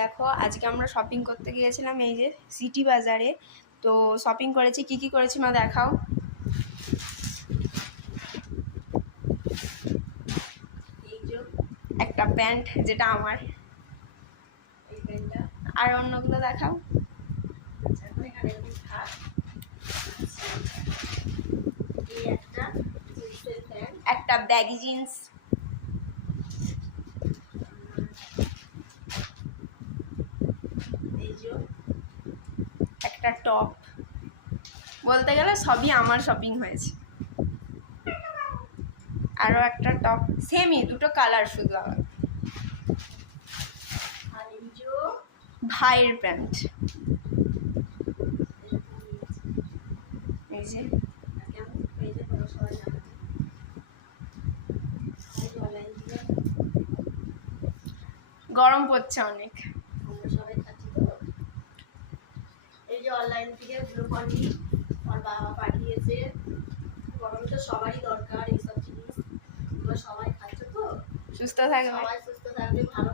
দেখো আজকে আমরা শপিং করতে গিয়েছিলাম এই যে সিটি বাজারে। তো শপিং করেছি, কি কি করেছি মা দেখাও। এই যে একটা প্যান্ট, যেটা আমার। এই প্যান্টটা, আর অন্যগুলো দেখাও। আচ্ছা এখানে এরকম থাক। এই একটা জিন্সের প্যান্ট, একটা ব্যাগি জিন্স, এই যে একটা টপ। বলতে গেলে সবই আমার শপিং হয়েছে। আরও একটা টপ, সেমই, দুটো কালার শুধু আমার। আর এই যে ভাইয়ের প্যান্ট, এই যে কেমন এই যে তোমরা সবাই জানো। এই যে অনলাইন থেকে গরম পড়ছে অনেক। আমরা সবাই খাচ্ছি তো। এই যে অনলাইন থেকে গ্লুকন্ডি আমার বাবা পাঠিয়েছে। গরমে তো সবারই দরকার এইসব জিনিস, তোমরা সবাই খাচ্ছ তো। সুস্থ থাকবে। সবাই সুস্থ থাকবে, ভালো